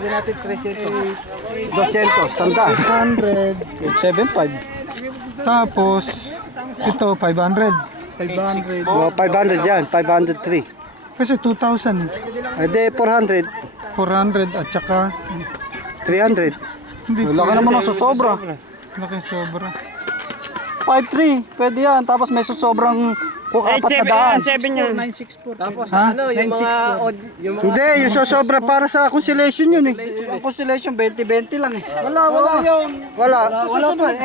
Gawin natin 300. 200, sanda. 800. 875. Tapos, ito, 500. 500. Oh, 500 yan, 503. Kasi 2,000 eh. Ede 400, 400 at saka, 300. hindi Wala ka naman ang susobra. Laki sobra. 5-3, pwede yan. Tapos may susobrang apat na daan. 7 yan. 964. Tapos Ha? ano, yung mga Hindi, yung susobra para sa conciliation yun eh. Ang conciliation, 20-20 lang eh. Wala yun. Wala pa.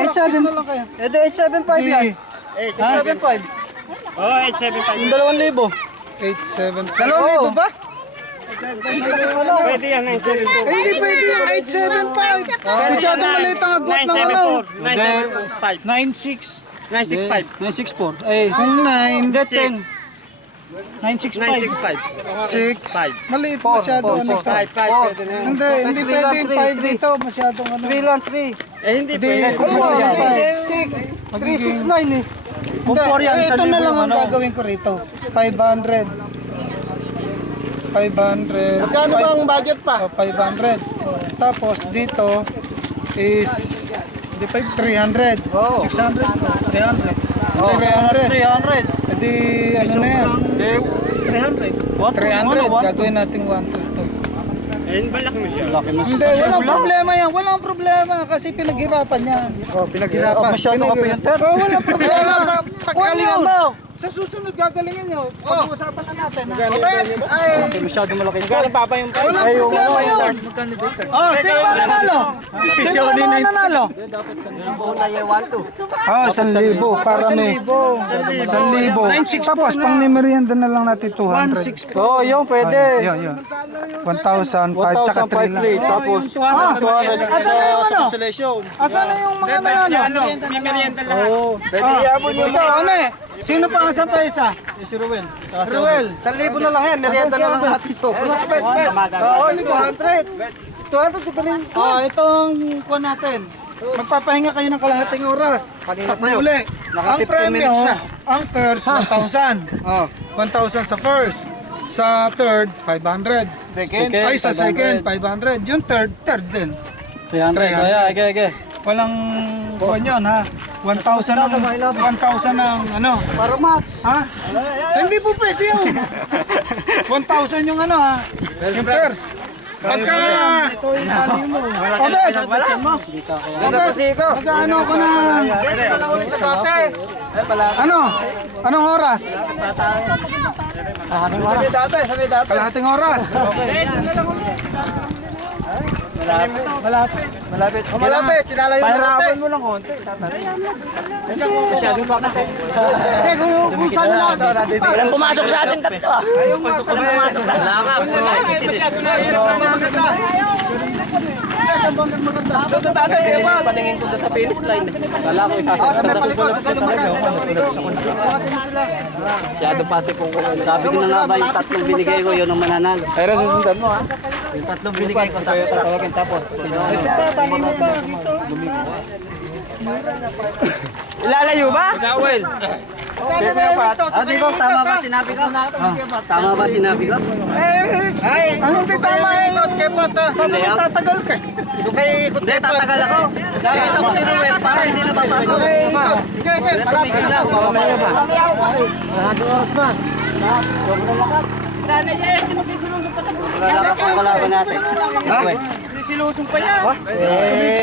87. Ede 875 yan. 875. Oh, 875. Yung 2,000. 870. 2,000 ba? Pwede yan, 974. Hindi pwede yan. 875. Masyadong maliit ang agwat ng ano. 974. 965. 964. Eh, Kung 9, hindi 10. 965. 6. Maliit masyado. Ano? 5. Pwede na yan. Hindi pwede yung 5 dito. Masyadong ano. 3 lang, 3. Eh, hindi Hindi. pwede. Kung 4 yan. 6. 369 eh. Kung 4 yan, Ito na lang ang gagawin ko rito. 500. 500. Magkano ba ang budget pa? 500. Tapos dito is 300. Oh. 600. 300. Oh, 300. 300. Edi ano na yan? 300. 300. Gagawin natin 1, 2, 2. Eh, balak mo siya. Laki mo. Hindi, walang problema yan. Walang problema kasi pinaghirapan yan. Oh, pinaghirapan. Masyado ka pa yung ter. Oh, walang problema. Pagkalingan mo. Sa susunod gagalingin nyo. Pag-uusapan na natin. Ha? Ay, masyado malaki. Magkano papa yung price? Walang problema yun. Oh, sino ba nanalo? Sino ba nanalo? Ah, 1,000 para may 1,000. Tapos pang merienda na lang natin 200. Oh, yung pwede. Yun. 1,000, 5 tsaka 3 lang. 1,053. Tapos, 200 sa consolation. Asan na yung mga nanalo? Ano, may merienda lahat. Oh, pwede iabot nyo Ito, ano eh? Sino pa ang sa isa? Si Ruel. Ruel. 1,000 na lang yan. Merienda na lang natin ito. Oo, 200. 200 di paling. Oh, itong kuha natin. Magpapahinga kayo ng kalahating oras. Kanina At pa yun. muli, Naka ang 15 premyo, minutes na. ang first, 1,000. Oh. 1,000 sa first. Sa third, 500. Second, Ay, sa second, 500. Yung third din. 300. Ay, okay. Walang kuha yun, ha? 1,000 ang ano. Para match. Ha? Hindi po pwede yun. 1,000 yung ano, ha? Yung first. Pagka... Ito yung value mo. Obes! Nag-ano ko na... Ano? Anong oras? Kalahating oras. Malapit. Tinalayo mo natin. mo lang konti. Masyadong bakit eh. Kung saan na lang. Walang pumasok sa atin tatlo ah. Walang pumasok sa atin. Paningin ko doon sa finish line. Kala ko isasasarap ko pala sa Masyado pa si Kung Sabi ko na nga ba yung tatlong binigay ko, yun ang mananalo. Pero susundan mo ha. Yung tatlong binigay ko, tatawagin tapos. Ilalayo ba? Gawel. Di ba tama ba sinabi ko? Tama ba sinabi ko? Ay, ang hindi tama eh. Sabi ko tatagal ka. Hindi, tatagal ako. Nakita ko si Ruel, para hindi na mapagod. Tumigil lang, mamamaya ba? Sana yan, hindi magsisilusong pa sa grupo. Wala ka pang kalaban natin. Silusong pa yan.